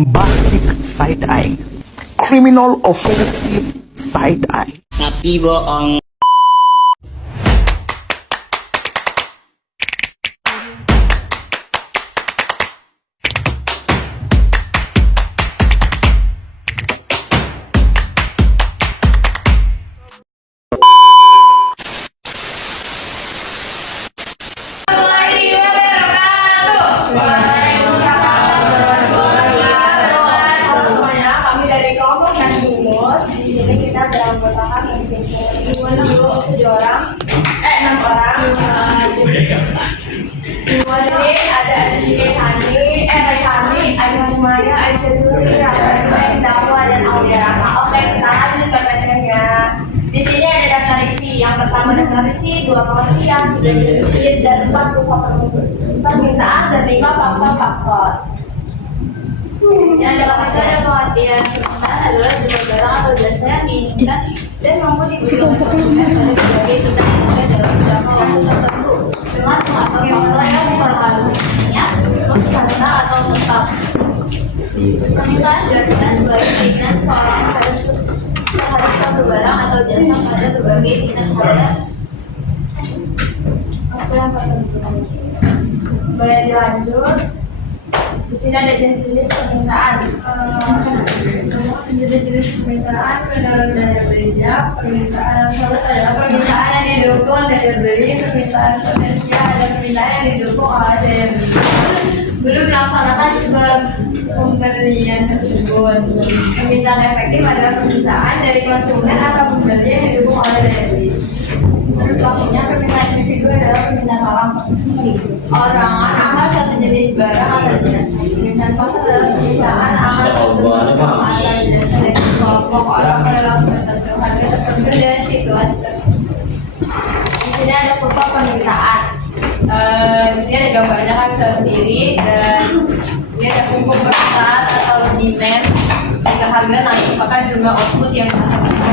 bombastic side-eye, criminal offensive side-eye. Tapi bohong. Di sini kita beranggotakan menjadi 6 orang. Di sini ada Hani, ada Sumaya, ada Susi, Zakwa, dan Aulia Rama. Oke, kita lanjut ke materinya. Di sini ada daftar isi. Yang pertama daftar isi, 2 pengertian, sudah jenis dan 4 permintaan dan 5 faktor-faktor. Yang dalam metode pengertian permintaan adalah sebuah barang atau jasa yang diinginkan dan mampu dibeli oleh konsumen pada berbagai tingkat harga dalam jangka waktu tertentu dengan faktor yang memperhatikannya sarana atau tetap. Permintaan diartikan sebagai keinginan seseorang terhadap suatu barang atau jasa pada berbagai tingkat harga. Boleh dilanjut. Di sini ada jenis-jenis permintaan. Jenis-jenis permintaan menurut dana bekerja, permintaan yang solid adalah permintaan yang didukung daya beli, permintaan potensial ada permintaan yang didukung oleh daya beli. Belum melaksanakan pembelian tersebut. Permintaan efektif adalah permintaan dari konsumen atau pembeli yang didukung oleh daya beli. Contohnya permintaan individu adalah permintaan orang akan satu jenis barang atau jasa. Permintaan pasar adalah permintaan akan satu barang atau jasa dari kelompok orang dalam tertentu, harga tertentu dan situasi tertentu. Di sini ada beberapa permintaan. Di sini ada gambarnya kan bisa sendiri dan ini ada hukum permintaan atau demand. Jika harga naik maka jumlah output yang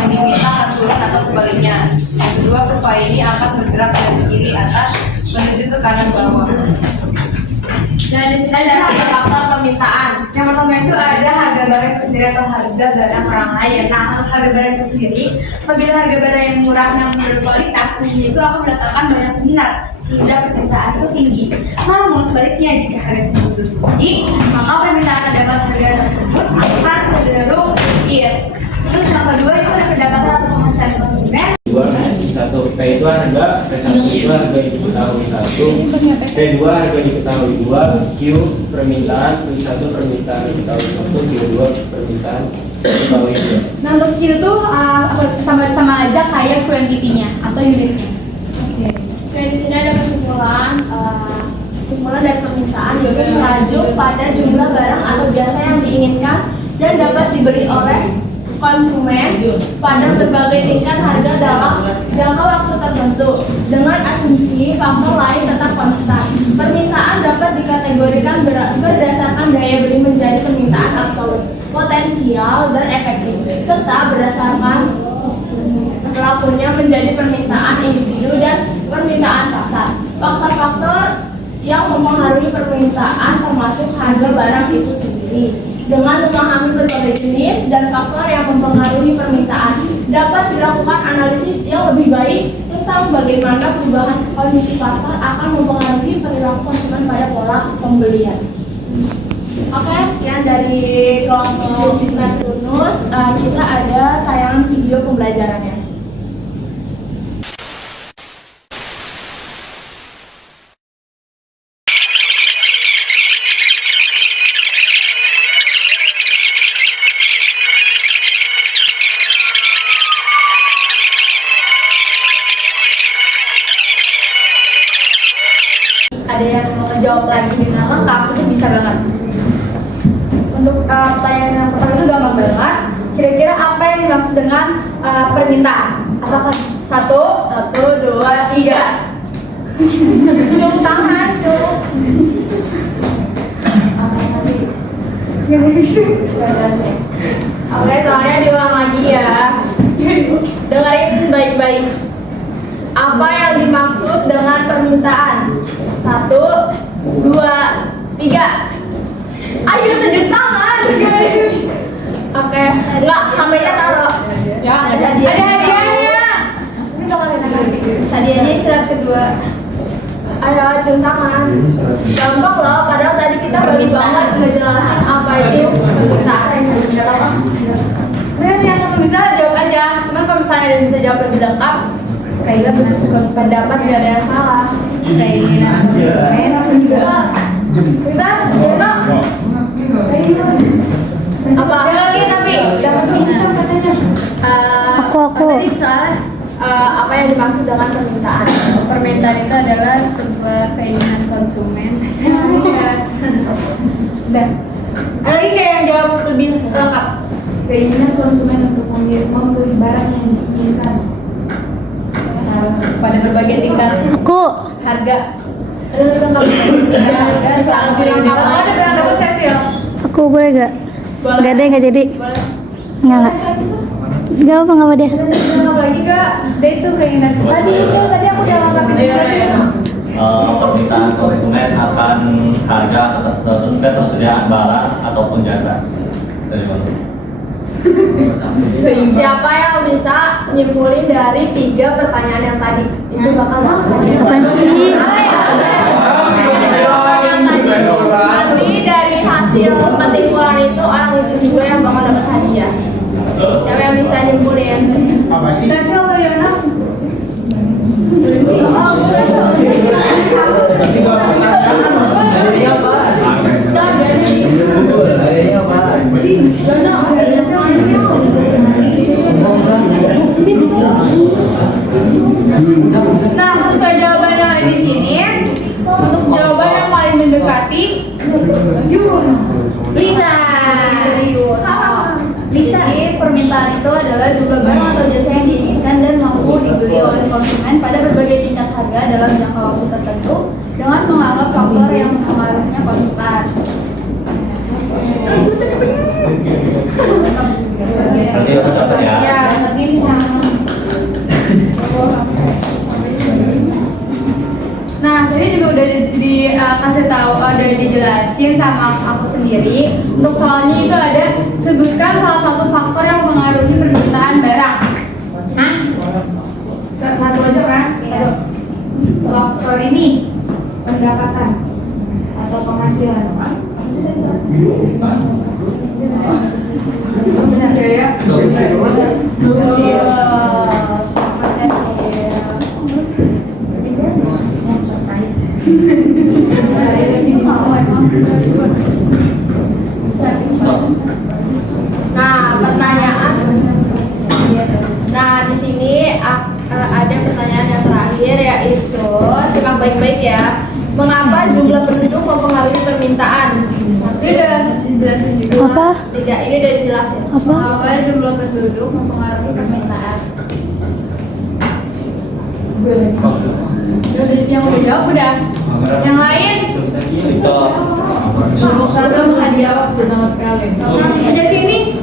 diminta akan turun atau sebaliknya. Yang kedua, kurva ini akan bergerak dari kiri atas menuju ke kanan bawah. Dan di sini ada faktor permintaan. Yang pertama itu ada harga barang itu sendiri atau harga barang orang lain. Nah, harga barang itu sendiri, apabila harga barang yang murah yang berkualitas, itu akan mendatangkan banyak minat sehingga permintaan itu tinggi. Namun sebaliknya, jika harga tersebut tinggi, maka permintaan terhadap harga tersebut akan cenderung sedikit. Terus yang kedua itu ada pendapatan atau penghasilan konsumen. Satu, P itu harga, P1 itu harga diketahui 1, P2 harga diketahui 2, Q permintaan, Q1 permintaan diketahui 1, Q2 permintaan diketahui 2. Nah, untuk Q itu sama aja kayak quantity-nya atau unitnya. Oke, di sini ada kesimpulan. Kesimpulan dari permintaan yaitu merujuk pada jumlah barang atau jasa yang diinginkan dan dapat dibeli oleh konsumen pada berbagai tingkat harga dalam jangka waktu tertentu dengan asumsi faktor lain tetap konstan. Permintaan dapat dikategorikan berdasarkan daya beli menjadi permintaan absolut, potensial, dan efektif, serta berdasarkan pelakunya menjadi permintaan individu dan permintaan pasar. Faktor-faktor yang mempengaruhi permintaan termasuk harga barang itu sendiri. Dengan memahami berbagai jenis dan faktor yang mempengaruhi permintaan, dapat dilakukan analisis yang lebih baik tentang bagaimana perubahan kondisi pasar akan mempengaruhi perilaku konsumen pada pola pembelian. Oke, sekian dari kelompok Neptunus. Kita ada tayangan video pembelajarannya. Ada yang mau menjawab lagi dengan lengkap itu bisa banget. Untuk pertanyaan yang pertama itu gampang banget. Kira-kira apa yang dimaksud dengan permintaan? Apakah 1, 2, 3? Cium tangan, cium. Oke, soalnya diulang lagi ya. Dengerin baik-baik. Apa yang dimaksud dengan permintaan? 1, 2, 3. Ayo tunjuk tangan. Oke, enggak, HP-nya taruh. Ya, ada hadiahnya. Ini bakal kasih. Hadiahnya istirahat kedua. Ayo, cium tangan. Gampang loh, padahal tadi kita baru banget ngejelasin apa itu permintaan. Bener yang kamu bisa jawab aja. Cuman kalau misalnya ada yang bisa jawab lebih lengkap, kayaknya pendapat gak ada yang salah. Keinginan konsumen juga. Kita, Jeno. Apa? Lagi tapi jangan bisa katanya. Aku. Tadi soal Apa yang dimaksud dengan permintaan? permintaan itu adalah sebuah keinginan konsumen. Iya. Udah. Ada lagi kayak yang jawab lebih lengkap. Keinginan konsumen untuk membeli barang yang diinginkan pada berbagai tingkat harga. Ada lebih lengkap. Bisa lebih lengkap. Ada yang dapat sesi ya? Aku boleh gak? Boleh. Gak deh, gak jadi. Boleh. Enggak. Gak apa deh. Ada lengkap lagi kak? Dia itu keinginan. Tadi aku udah lengkapin sesi. Permintaan konsumen akan harga atau ketersediaan barang ataupun jasa. Dari mana? Siapa yang bisa nyimpulin dari 3 pertanyaan yang tadi? Itu bakal Apaan sih? Nanti dari hasil kesimpulan itu orang itu juga yang bakal dapat hadiah. Siapa yang bisa nyimpulin? Apa sih? Tes atau Yona? Nah, sesuai jawaban yang ada di sini, untuk jawaban yang paling mendekati, Lisa. Lisa, permintaan itu adalah jumlah barang atau jasa yang diinginkan dan mampu dibeli oleh konsumen pada berbagai tingkat harga dalam jangka waktu tertentu dengan menganggap faktor yang mempengaruhinya konstan. Nanti aku catat ya. ya tadi sama. Nah, tadi juga udah dikasih tahu, udah dijelasin sama aku sendiri. Untuk soalnya itu ada sebutkan salah satu faktor yang mengaruhi permintaan barang. Hah? Satu aja kan? Iya. Faktor ini pendapatan atau penghasilan. Saya. Nah, pertanyaan. Nah, di sini ada pertanyaan yang terakhir yaitu simak baik-baik ya. Mengapa jumlah penduduk mempengaruhi permintaan? Itu udah dijelasin juga. Apa? Tidak, ini udah dijelasin. Apa? Mengapa jumlah penduduk mempengaruhi permintaan? Yang udah jawab udah. Yang lain? Itu Satu hadiah waktu sama sekali. Udah sini.